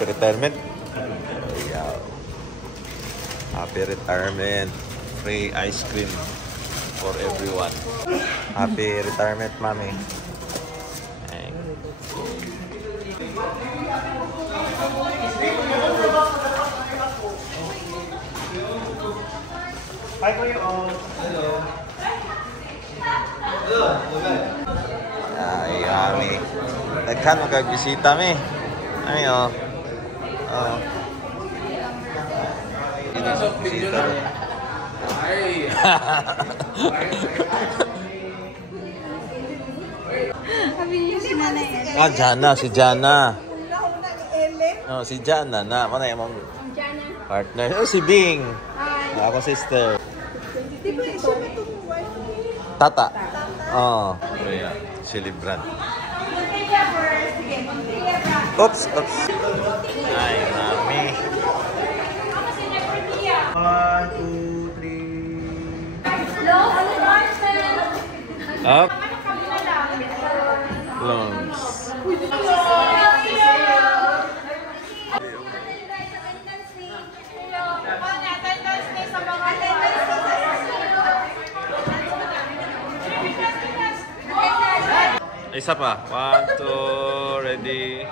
happy retirement. Yeah. Happy retirement. Free ice cream for everyone. Happy retirement, Mami. Hi, Kuya Ong. Hello. Ay, Mami. Nagkan magkagbisita, mi. Ay, oh. Oh. Ini sa bisita. Ay. Ah, Jana, si Jana. Oh, si Jana na. Mana yung mong partner? Oh, si Bing. Ako sister. Tata. Oh. Celebrant. Oops, oops. Ay, Mami. 1, 2, 3. Up. Lungs. Isa pa. 1, 2, ready.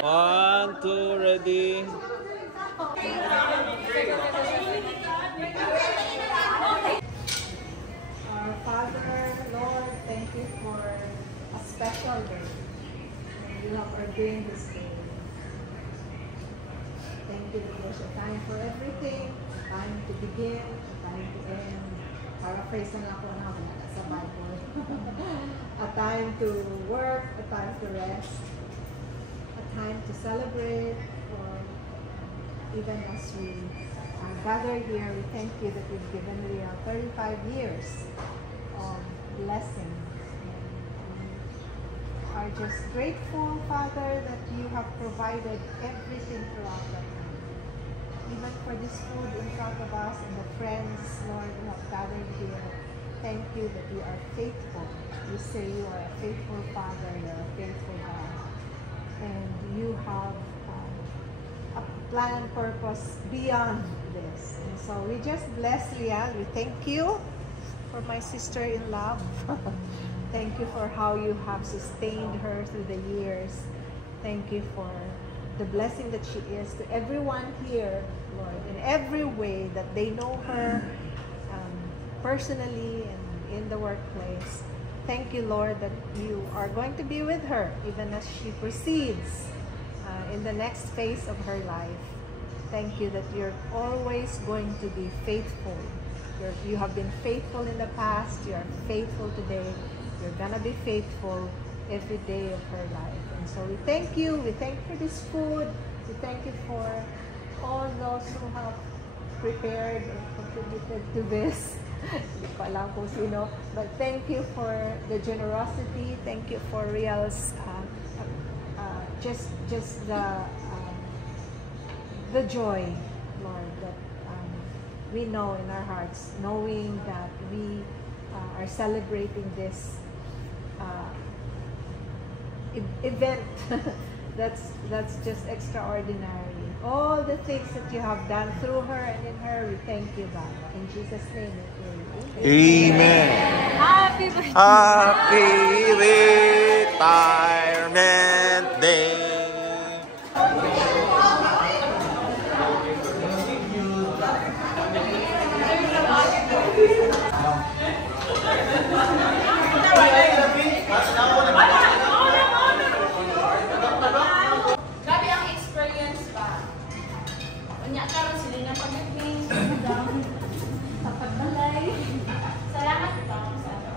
1, 2, ready. Our Father, Lord, thank you for a special day. You have ordained this day. Thank you that there's a time for everything, a time to begin, a time to end. Paraphrase na ako na wala sa Bible. A time to work, a time to rest, a time to celebrate, or even as we gather here, we thank you that you've given me 35 years of blessing. And are just grateful, Father, that you have provided everything throughout that time. Even for this food in front of us and the friends, Lord, who have gathered here, thank you that you are faithful. You say you are a faithful Father, you are a faithful God. And you have a plan and purpose beyond this. And so we just bless Lial. We thank you for my sister in love. Thank you for how you have sustained her through the years. Thank you for the blessing that she is to everyone here, Lord, in every way that they know her personally and in the workplace. Thank you, Lord, that you are going to be with her even as she proceeds in the next phase of her life. Thank you that you're always going to be faithful. You have been faithful in the past, you are faithful today, you're gonna be faithful every day of her life. And so we thank you for this food, we thank you for all those who have prepared and contributed to this. Hindi ko alam kung sino, but thank you for the generosity, thank you for Rial's just the joy, Lord, that we know in our hearts, knowing that we are celebrating this event that's just extraordinary. All the things that you have done through her and in her, we thank you, God. In Jesus' name we pray. Amen. Happy birthday. Happy retirement day. Grabe ang experience pa. Unya karon sila nga pag-meeting sa pagbalay. Salamat ito sa ato.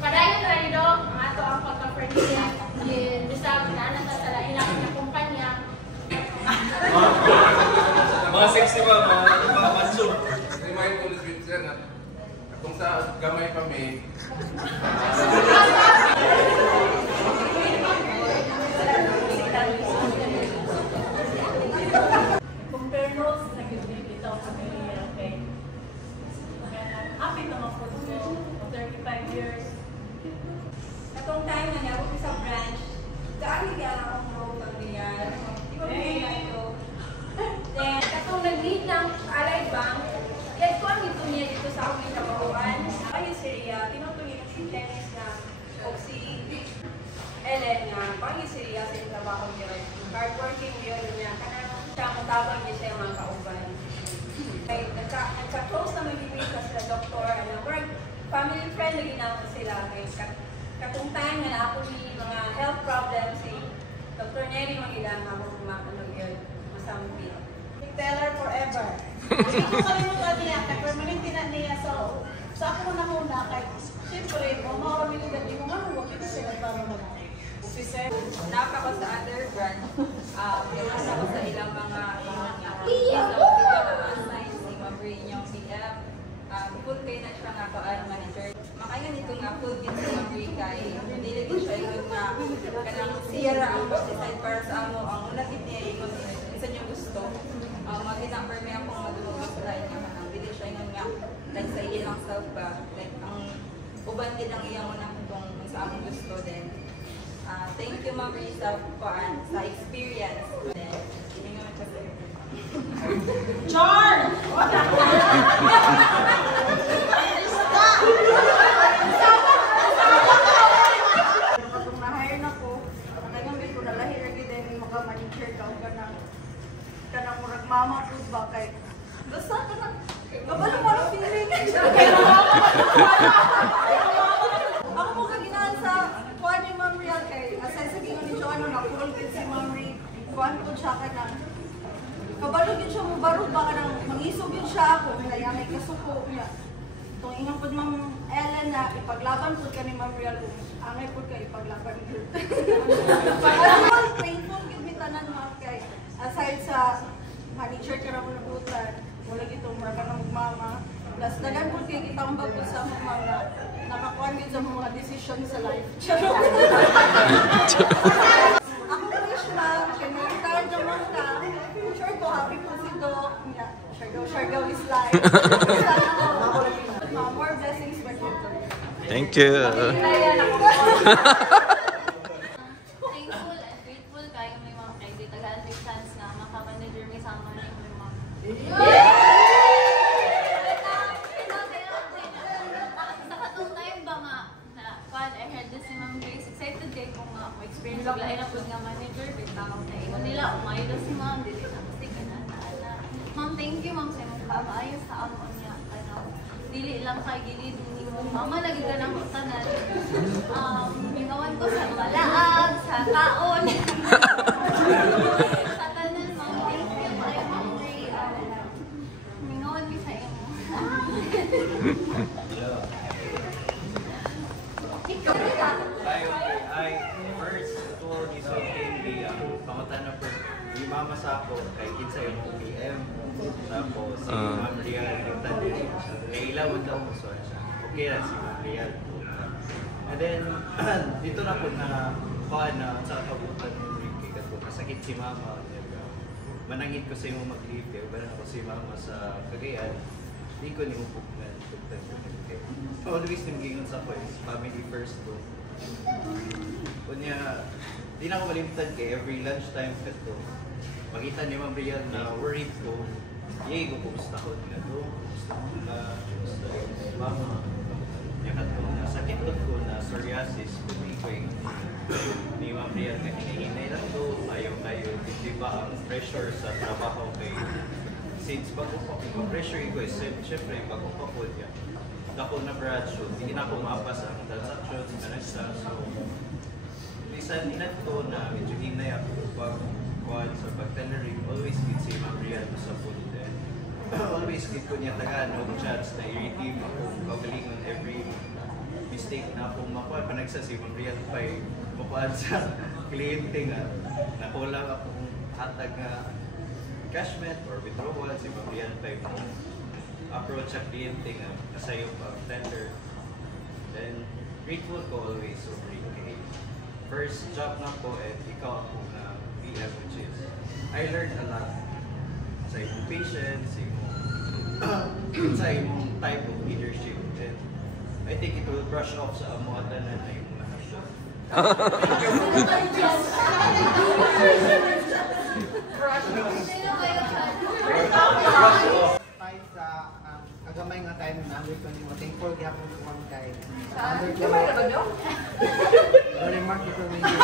Kadayon ra ni Dok, ang ato ang pagka-friendly din bisag na nata sa ilang na kumpanya. Mga sexy ba mga mansur. Remind ko ulit with sir na kung sa gamay pa may Compare notes na bitaw sa kanya, okay? Happy naman po 35 years. ako sa branch. Dahil kaya akong pro familiar. Di ba ito? Then, katong nag-lead ng Allied Bank, yan ko ang ito niya dito sa akong itabahuan. Ayun Syria, tinutulungan si Dennis na o si Ellen nga, pangin Syria sa trabaho niya. Hardworking yun niya. Kanang siya, matabang niya siya mga kauban. Nagka-close na mag-ibig ka sila doktor, family friend lagi na sila. Katong time nga na ako ni mga health problems, si Dr. Neri Magilang ako kumakanog yun, masampi. Tell her forever. Hindi ko kalimutan niya, kaya permanente na niya. So ako na muna, kaya siyempre, mamawamilitan niyo nga, huwag kita sila para mo na. Officer, Naka ko sa other branch, nasa ko sa ilang mga si Mabri yung CF. Full kayo na siya nga ko manager. Makanya nito nga full din si Mabri kay hindi lagi siya yung nga kanang siyara ang decide para sa amo. Ang una tip niya yung isa niya gusto. Mag-number may akong madulog sa tayo nga kanang hindi siya yung nga like sa iya lang self ba. Like ang uban din ang iyang unang kung sa among gusto din. Thank you, Ma'am Risa, sa experience. Then, hindi nga magsasabi. Char! Kapag na-hire na ko, nagambit ko na lahir agad din maka-manager ka o kanang murag mama food ba kay basta ka na kabalo mo ang feeling. Ako mo kaginaan sa kuwan ni Ma'am Rial kay asay sa gingon ni Joanna na full kid si Ma'am Ri. Kuwan ko siya ka ng kabalo gid siya mo barod ba ka nang mangisog gid siya ako kaya may kasuko niya. Itong ingang po Ma'am Ellen na ipaglaban po ka ni Ma'am Rial angay po ka ipaglaban gid. Painful gid mi tanan mga kay aside sa manager ka na mo nabutan wala gitong mura ka ng mama. Plus, dagan po kayo kitambag po sa mga nakakuha sa mga decision sa life. Ako wish lang, kaya nag-retire naman ka. Sure ko, happy po si Doc. Sure is life. More blessings for you. Thank you. Thankful and grateful kayo may mga kay tagaan may chance na maka-manager may sama na yung mga. Sa katong time ba nga na kuan I heard this si Ma'am Grace excited kay kung ako experience og lain ako nga manager bitaw na ingon nila umayos si Ma'am dili na kasi kanan na. Ma'am thank you Ma'am sa imong pag-maayo sa amon niya ano dili lang kay gilid ni mo mama lagi ka nang tanan. Ginawan ko sa balaag sa kaon. Sa tanan Ma'am thank you kayo Ma'am Ray. Mingawan mi sa imo. I first told ni sa Kenley kamutan na po yung mama sa ako kay kinsa yung PM tapos si Ma'am Rial nagtan din kay ilawan daw ko so okay ra si Ma'am Rial and then dito na po na kuan na sa kabutan kay kato kasakit si mama manangit ko sa imo mag-leave kay uban ako si mama sa Cagayan di ko ni upugnan always nang sa ko is family first ko. Kunya, di na ako malimutan kay every lunchtime kato. Makita ni Ma'am Rial na worried ko. Yay, kumusta ko na to. Kumusta ko na. Kumusta ko mama. Kaya kato, sakit ko na psoriasis. Kung ko ni Ma'am Rial na hinihinay lang to. Ayaw kayo. Di ba ang pressure sa trabaho kay since bago pa ko, pressure ko is syempre bago pa po niya. Ako na grad shoot, hindi na ako mapas ang transaction sa so bisan inat ko na medyo hinay ako pag sa pag-tailoring always get si Ma'am Rial sa food then always get ko niya tagaan no chance na i-redeem ako kagalingon every mistake na akong makuha panagsa si Ma'am Rial pa'y makuhaan sa kliyente nga nakulang akong hatag nga cashment or withdrawal si Ma'am Rial pa'y approach ang kliyente nga kasayo pa tender. Then, grateful ko always so kay first job na ko at ikaw ako na PM which is I learned a lot sa imong patience, sa imong type of leadership and I think it will brush off sa among tanan na yung mga Kahit sa agamay nga time na under ko nimo, thankful gyapon ko man kay. Under ko. Very much ito ninyo.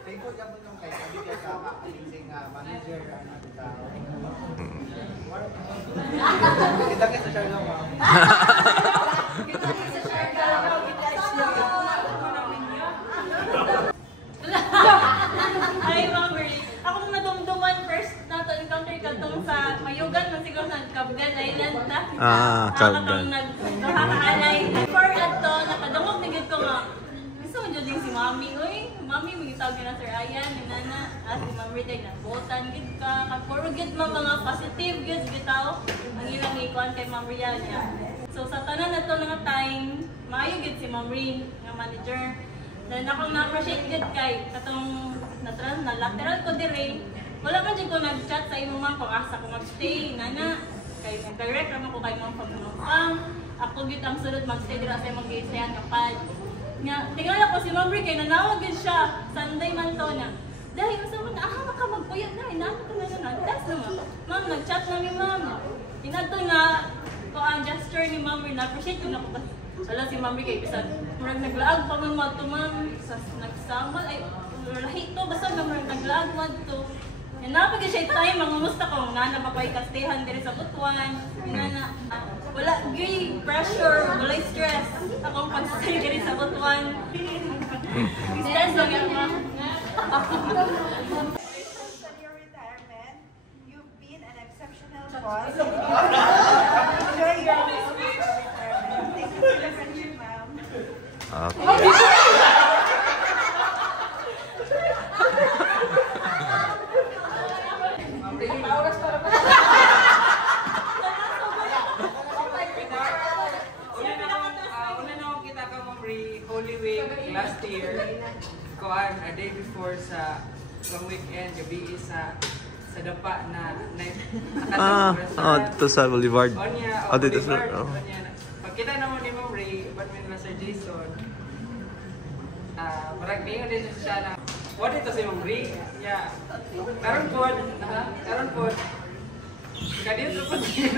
Thankful gyapon ko kay sabi ka sa amazing manager ano kita. Kita sa Charlo mo. Ay, Mami. Ako nung nadumduman first na to encounter ka tong sa Mayugan, na siguro sa Cabgan Island na. Cabgan. Nakakaalay. Before ato, nakadungog na gid ko nga. Gusto mo dyan si Mami. Uy, Mami, magitawag na Sir Ayan, ni Nana. Si Mami tayo nagbotan gid ka. Puro gid mga positive gid bitaw. Ang ilang ikuan kay Mami yan. So sa tanan na to nga time, maayo gid si Mami nga manager. Then akong na-appreciate gid kay katong na-lateral ko dire. Wala man jud ko nag-chat sa imo man kung asa ko magstay nana. Kay nag-direct naman ko kay mong pagmamang. Ako gid ang sulod magstay dira sa imong gisayan kapag. Nga tingala ko si Ma'am Ri kay nanawag gid siya Sunday man to na. Dahil sa man ka magpuyat na inano ko na test naman. Ma'am nag-chat na ni Ma'am. Inato na ko ang gesture ni Ma'am Ri na-appreciate ko na ko. Wala si Ma'am Ri kay bisan murag naglaag pa man mo to Ma'am sa nagsamal ay lahi to basta murag naglaag man to. Napagay siya time, mangumusta ko, nana papay kastehan diri sa Butuan, nana, wala gay pressure, wala stress, akong pag-stay diri sa Butuan. Stress lang yan, ma. On your retirement, you've been an exceptional boss. Enjoy your retirement. Thank you for the friendship, ma'am. Okay. Holy Week last year, kuan a day before sa weekend, gabi sa dapa na night. Dito sa Boulevard. Dito sa... Pagkita naman ni Ma'am Ray, batman na Sir Jason, parang ngayon din siya na, what ito si Ma'am Ray? Yeah. Karon po, kadito po din.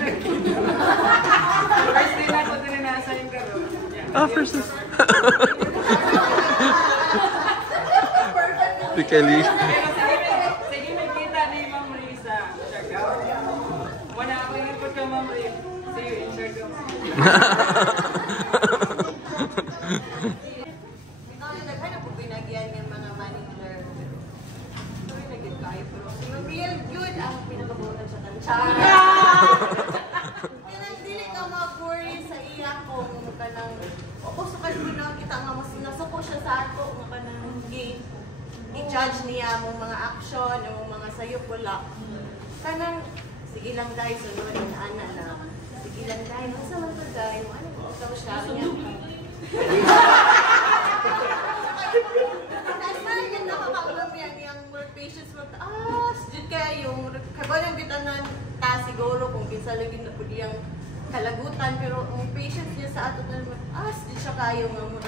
First day na po din na-assign karon. First day. Si Kelly. Sige, magkita ni Ma'am Ray sa Siargao. Wala ako yung report ka, Ma'am Ray. See you in Siargao. Naghanap po pinagyan ng mga manager. Sorry, naging kayo. Pero real good ang pinakabunan sa tansya. Kaya dili ka mag-worry sa iya kung kanang gusto ka na kita nga mas nasuko siya sa ato nga kanang i-judge niya mong mga action, mong mga sayop wala. Kanang sige lang guys, sunod na ana na. Sige lang guys, masa man to guys, ano ikaw siya niya. Nasa yan nakakaulam yan yung more patience mo. Sujud kaya yung kabalang bitanan ta siguro kung kinsa lagi na po diyang kalagutan pero ang patience niya sa ato na sujud siya kayo nga mo.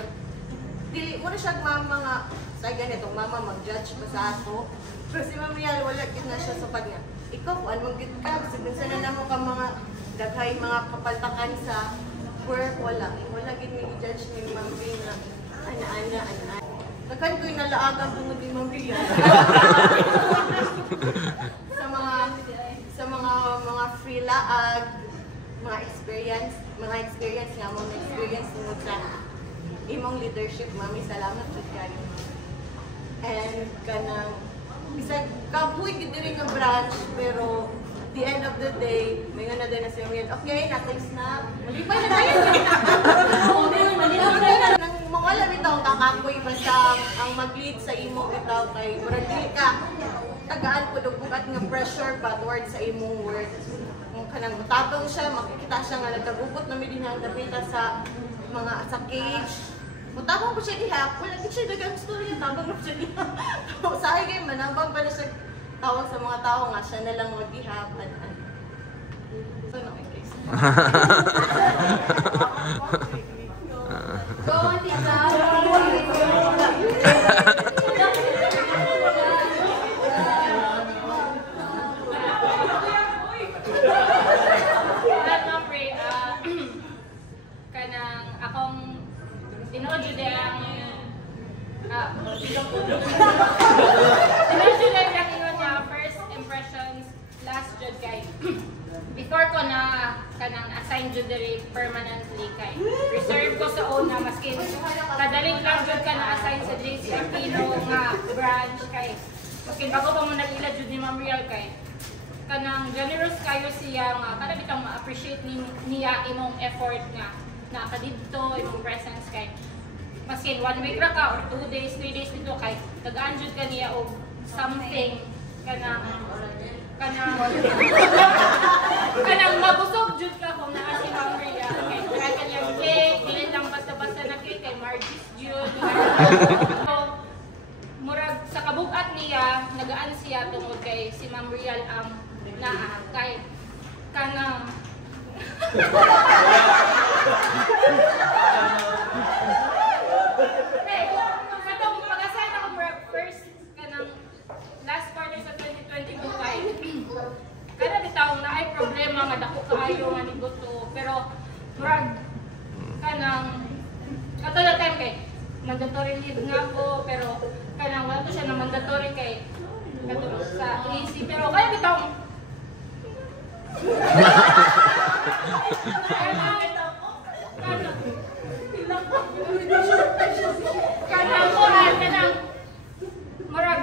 Dili mo na siya mama nga sa ganitong mama mag-judge pa sa ato. Pero si Ma'am Rial wala gid na siya sa pag nga. Ikaw kung anong gid ka kasi minsan na namo ka mga daghay mga kapaltakan sa work wala gid mi i-judge ni Ma'am Ray na ana. Nagkan ko'y nalaagan tungod ni Ma'am Ray. sa mga free laag, mga experience nga mo na-experience tungod sa imong leadership, Mami. Salamat jud kayo. And kanang bisag kabuhi gid diri nga branch pero the end of the day, may nga na din na siya ngayon. Okay, na-thanks na. Malipay na tayo. Nang mawala bitaw kakakoy basta ang mag-lead sa imo bitaw kay murag dili ka tagaan po bugat nga pressure ba towards sa imong work. Kung kanang mutabang siya, makikita siya nga nagkagubot na may dinang dapita sa mga sa cage. Mutabang po siya diha, wala gid siya dagang story, tabang na siya diha. Sa ay manambang pa na siya tawag sa mga tao nga siya na lang maghihapan. So, no, okay. Go, tita. Kanang akong tinuod jud ang first impressions last jud kay before ko na kanang assign jud diri permanently kay reserve ko sa una maski kadaling lang jud ka na assign sa JC Aquino nga branch kay maski bago pa mo nag-ila jud ni Ma'am Rial kay kanang generous kayo siya nga kada bitang ma-appreciate niya imong effort nga nakadito imong presence kay maski 1 week ra ka or 2 days 3 days dito kay tagaan jud ka niya og something kanang mabusog jud ka kung naa si Ma'am Rial kay try ka niya cake dili lang basta-basta na cake kay Margie's jud so murag sa kabug-at niya nagaan siya tungod kay si Ma'am Rial ang naa kay kanang katong pag-assign ako first kanang last quarter sa 2022 kay kada bitaw na ay problema nga dako kaayo nga nibuto pero murag kanang ato na time kay mandatory leave nga ko pero kanang wala to siya na mandatory kay katulog sa easy pero kaya bitaw kanang murag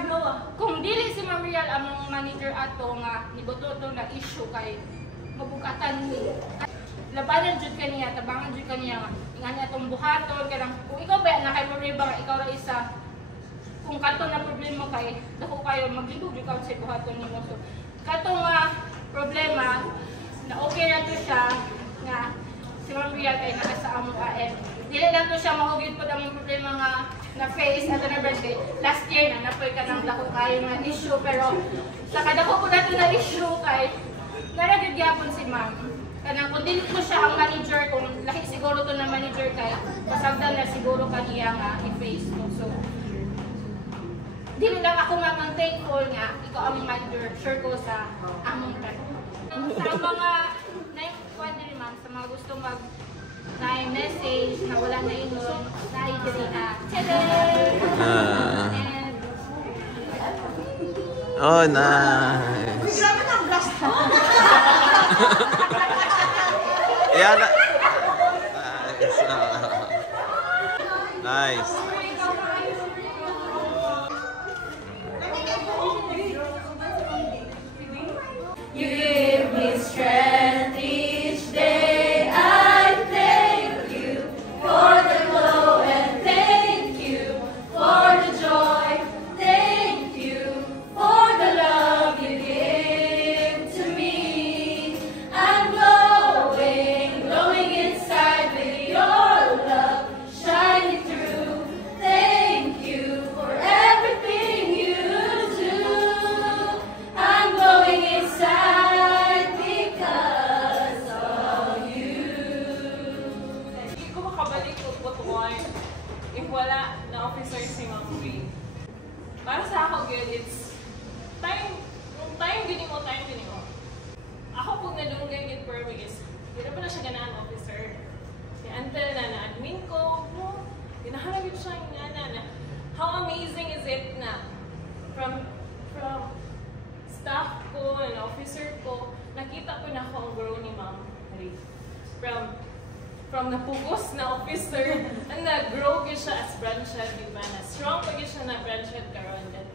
kung dili si Ma'am Rial among manager ato nga nibuto to na issue kay mabukatan ni labanan jud kaniya tabangan jud kaniya nga ingani atong buhaton kanang kung ikaw ba na kay Ma'am Rial ba ikaw ra isa kung kato na problema kay dako kayo maglibog jud ka sa buhaton nimo so kato nga problema na okay na to siya nga si Ma'am Rial kay naka sa among AM dili lang to siya mahugid pod among problema nga na face ato na birthday last year na napoy ka nang dako kayo nga issue pero sa kadako ko nato na issue kay naragid gyapon si Ma'am kanang kung dili ko siya ang manager kung lahi siguro to na manager kay pasagdan na siguro kaniya nga i-face ko so dili lang ako nga mang thankful nga ikaw ang manager sure ko sa among sa mga na-inquire din ma'am sa mga gusto mag na-message na wala na inon na-idiri na oh nice Grabe ng blast mo! yan nice You give me strength each day. I thank you for the glow and thank you for the joy. Thank you for the love you give to me. I'm glowing, glowing inside with your love shining through. Thank you for everything you do. I'm glowing inside. If wala na officer si Ma'am Ray. Para sa ako, good, it's time, kung time din mo. Ako pag nadunggan yung permit is, hindi pa na siya ganaan officer. Until na admin ko, ginahanap yun siya yung na. How amazing is it na from staff ko and officer ko, nakita ko na ako ang grow ni Ma'am Ray. From napugos na officer, and nag-grow ko siya as branch head, di ba? Na-strong pa siya na branch head karon. Then,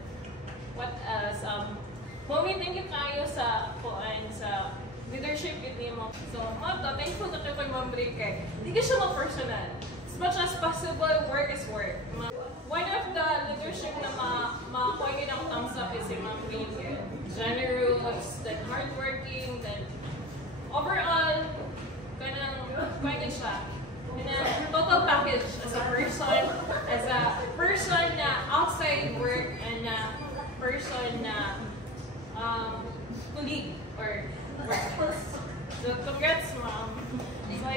what else? Mommy, thank you kayo sa leadership with mo. So, thankful na kayo kay Ma'am Ray kay hindi ka siya ma-personal. As much as possible, work is work. One of the leadership na makakuha yun ang thumbs up is si Ma'am Ray. Generous, then hardworking, then overall, kanang siya. Total package as a person na outside work and a person na colleague or work. So congrats, Ma'am. So,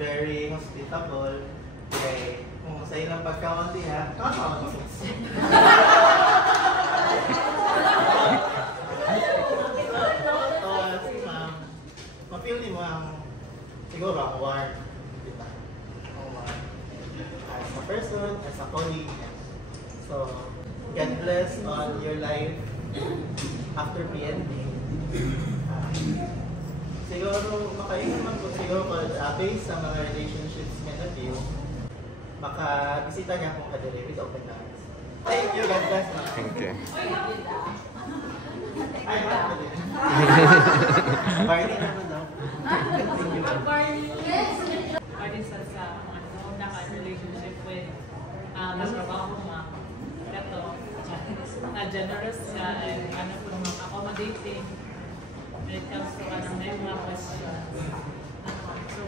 very hospitable. Kaya kung sa ilang pagkaon diha, kakaon mo. Ma-feel ni mo ang siguro ang warm. Diba? As a person, as a colleague. So, God bless all your life after PNP. Siguro, makain naman po siguro based sa mga relationships nga na view, makabisita niya akong kadali with open arms. Thank you, God bless. Thank you. Ay, Barney naman daw. Barney sa naka-relationship with katrabaho mo. Ito, generous ka and accommodating when it comes to may mga questions. So,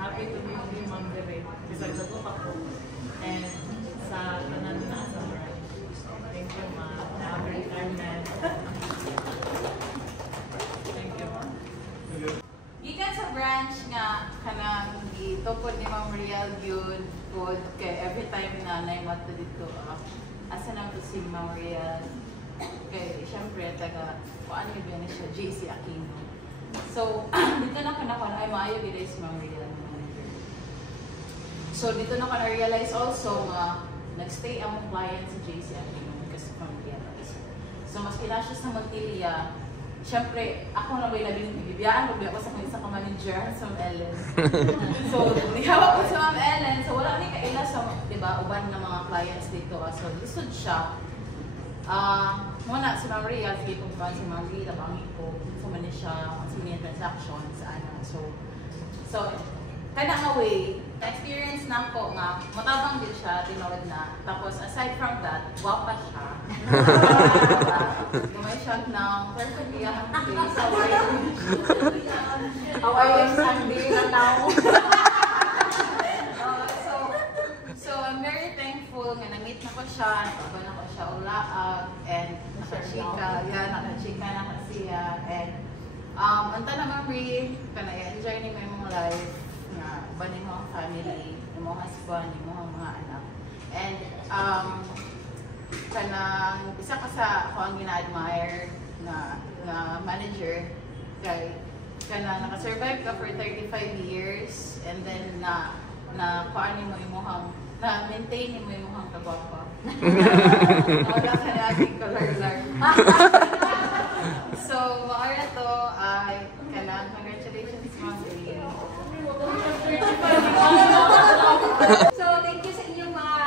happy to meet you, Ma'am Dere. Bisag sa ko ako. And sa tanan na sa world. Thank you, Ma'am. Happy retirement. Thank you, Ma'am. Gikan sa branch nga kanang gitupod ni Ma'am Rial yun good kay every time na naimat na dito asa na to si Ma'am Rial kay syempre taga kuan ni biya siya JC Aquino. So dito na kanakon ay maayo gid si Ma'am Rial manager. So dito na ka na-realize also nga nagstay ang client sa JC Aquino kasi Ma'am Rial. So mas kila siya sa Montilla. Siyempre, ako na may labing bibiyaan, mabi ako sa kanisa ka-manager sa Ma'am Ellen. So, nihawak ko sa Ma'am Ellen. So, wala ni kaila sa, diba, uban ng mga clients dito. So, lisod siya. Muna, si Ma'am Rhea, sige kung si Ma'am Rhea, nabangi ko, sa mani siya, sa mani transaction, sa ano. So, kada nga way, na-experience na ako nga, matabang din siya, tinawad na. Tapos, aside from that, wapa siya. Gumay siya ng perfectly ang face. How are you, Sandy? So, I'm very thankful nga na-meet na ko siya, nakaba na ko siya ulaag, and nakachika, na siya, and anta na Ma'am enjoy ni mo yung life, nga ba ni mo ang family, ni mo ang husband, ni mo ang mga anak. And kanang isa ka sa ako ang gina-admire na manager kay kana naka-survive ka for 35 years and then na paano mo imong na maintain mo imong kagwapa. Wala ka na color. So, maara to ay kanang congratulations Ma'am. So, thank you sa inyong mga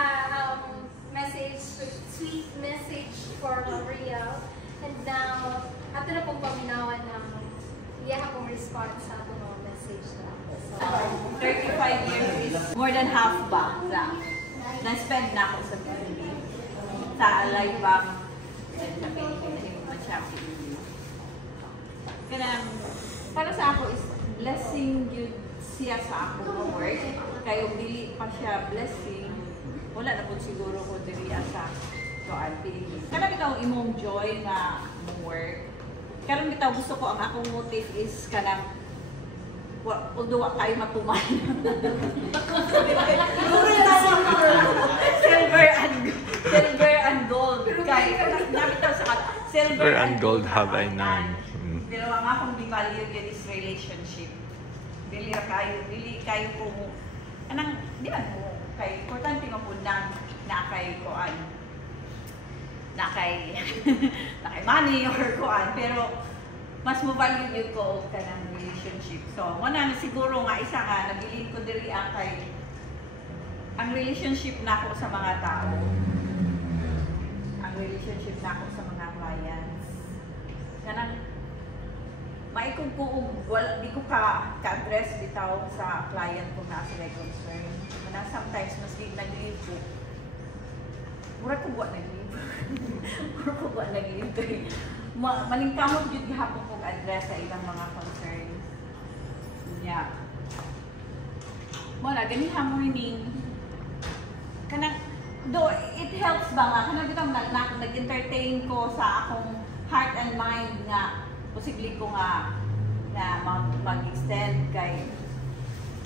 message, sweet message for L'Oreal. And now, ato na pong paminawan ng iya akong response sa ato mga message na. So, 35 years is more than half ba? Na-spend na ako sa Philippines. Sa Alive Bank and sa Philippines. Kaya para sa ako is blessing yun siya sa ako work. Kaya dili pa siya blessing. Wala na po siguro ko dili sa Philippines. Kaya bitaw imong joy na work. Karon bitaw gusto ko ang akong motive is kanang although tayo matuman. Silver and gold. Kaya nabitaw sa silver and gold have I none. Pero ang akong di-value yun is relationship. Dili kayo po mo. Anang, di ba mo? Kay, importante mo po na kay kuan. Na kay money or kuan. Pero, mas mo value yun ko ka ng relationship. So, muna na siguro nga isa nga, nabilin ko diri kay ang relationship na ako sa mga tao. Ang relationship na ako sa mga clients. Kanang, maikong ko, di ko ka-address bitaw sa client kung nasa may concern. Na sometimes, mas nag-leave ko. Mura ko buwan nag-leave. Mura ko buwan nag-leave. Malingkamot yun gihapon kong address sa ilang mga concern. Yeah. Mula, ganihan morning. Kanang, though it helps ba nga, kanang bitang nag-entertain ko sa akong heart and mind nga, posible ko nga na mag-extend kay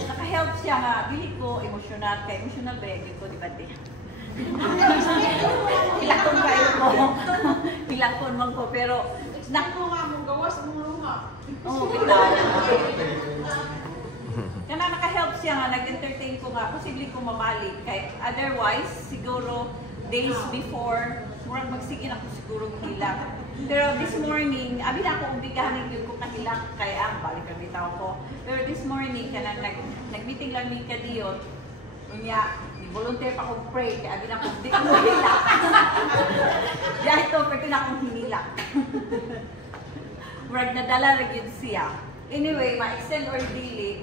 naka-help siya nga, dili ko emosyonal, kay emosyonal ba yung ko, di ba di? Hilakon kayo ko. Hilakon man ko, pero Naku nga mong gawas mo nga. oo, bitaw. Kana naka-help siya nga, nag-entertain ko nga, posible ko mabalik. Kay otherwise, siguro, days before, murag magsige na ko siguro hilak. Pero this morning, abi na ako ubigahan yun ko kahilak, kaya balik ang bitaw ko. Pero this morning, kana nag-meeting lang ni Kadiyot, unya, volunteer pa akong pray, kaya abi na ako di ko hilak. Dahil ito, pwede na akong hinilak. Murag nadala rin yun siya. Anyway, ma-extend or dili,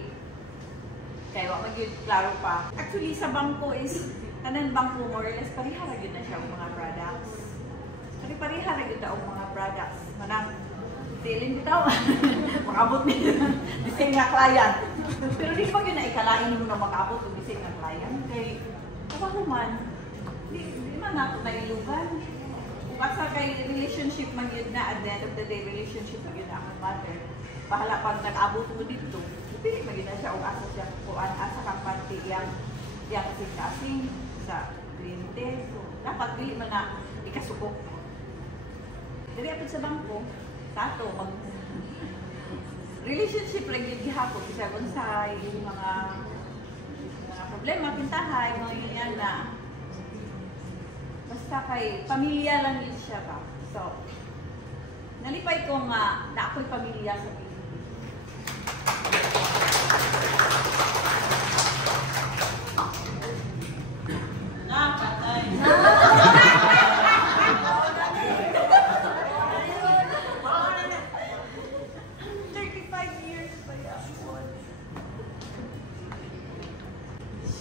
kaya wag mag-yun klaro pa. Actually, sa bangko is, tanan bangko more or less, parihara yun na siya ang mga products. Parihara yun na ang mga products. Manang, dilin bitaw. Makabot nila. Design nga client. Pero di pa yun na ikalain mo na makabot kung design nga client. Kaya, kapaho man, di man nato na ilugan. Kung asa kay relationship man yun na, at the end of the day, relationship man yun na ang matter. Bahala pag nag-abot mo dito, pili maging na siya o asa siya kung asa kang panty yang kasing-kasing sa kliyente. So, dapat pili man na ikasubok. Dari apit sa bangko, tato, mag relationship lagi gihapon kasi sa yung mga problema, pintahay, mga yun na basta kay pamilya lang yun siya ba. So, nalipay ko nga na ako'y pamilya sa Pilipinas. Patay. 35 years pa yan.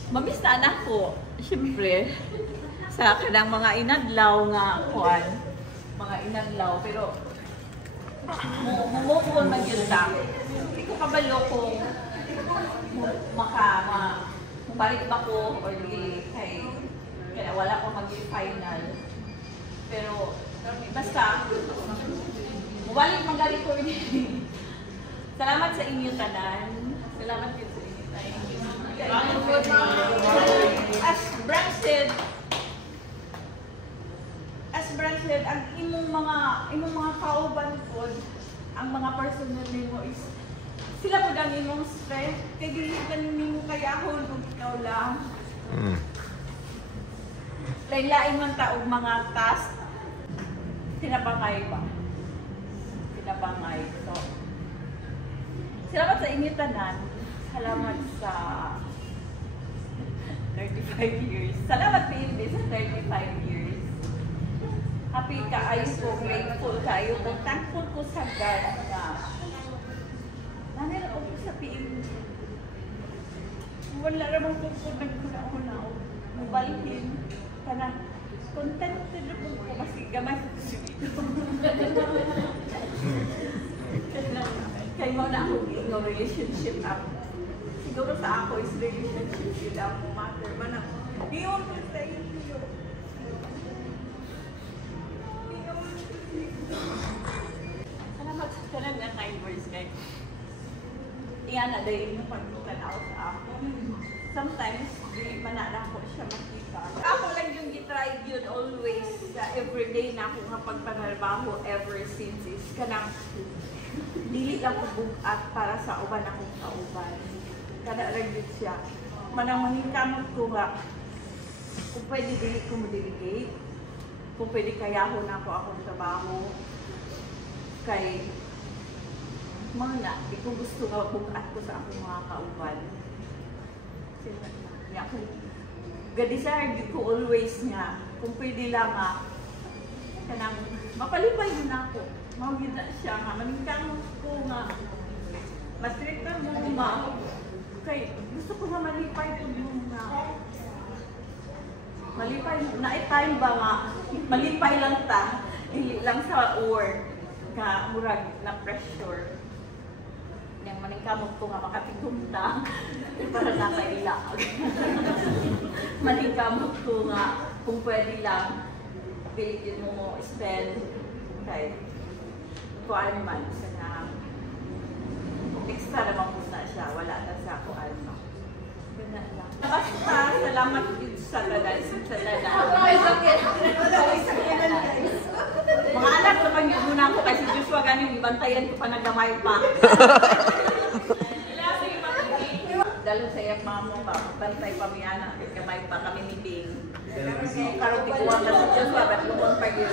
Mamiss na anak ko, siyempre, sa kanang mga inadlaw nga kuan, mga inadlaw, pero mumukon man yun lang. Hindi ko kabalo kung balik ba ko or di kay kaya wala ko mag-final. Pero basta mubalik magaling ko rin. Salamat sa inyo tanan. Salamat din sa inyo. As Brad said, ang imong mga kauban po, ang mga personal nimo is sila po ang imong strength. Kaya dili nimo kayahon kung ikaw lang. Lain-lain man taog mga task, tinabangay ba? Tinabangay. So, salamat sa inyo tanan. Salamat sa 35 years. Salamat PNB sa 35 years. Happy kaayo ko, grateful kaayo ko, thankful ko sa God na nanay na ko sa PNB. Wala naman ko nagkuna-una o mabalikin. Kanang contented na po ko kasi gamay ko dito. Kaya mo na ako yung relationship ako. Siguro sa ako is relationship yun ang matter. Manang, iyon ko sa iyo. Salamat sa tanan nga kind words guys. Iyan na dahil yung pagtanaw sa ako. Sometimes, di manala ko siya makita. Ako lang yung gitry yun always sa everyday na ako nga pagpanarbaho ever since is kanang dili lang ko bugat para sa uban akong kauban. Kada lang yun siya. Manang kamot ko nga kung pwede dili ko mo-delegate, kung pwede kayahon ako akong trabaho kay mga di ko gusto nga bugat ko sa akong mga kauban. Ga-desire ko always nga kung pwede lang nga kanang mapalipay yun ako. Mawagin na siya nga, maningkamot ko nga mastricta mo nga kay gusto ko nga malipay ko yung nga malipay, na-time ba nga malipay lang ta, hindi lang sa work ka murag na pressure yang maningkamot ko nga makatigumta para nasa ilag. Maningkamot ko nga kung pwede lang bilhin mo spend kay kuan man sa na extra naman muna siya, wala na sa kuan mo. salamat din sa dadan. Mga anak, naman yung muna ako kasi Joshua ganing ibantayan ko pa nagamay pa. Dalo sa iyang mamo pa, bantay pa mi anak, gamay pa kami ni Bing. Karon tikuha na si Joshua, ba't lumon pa yun.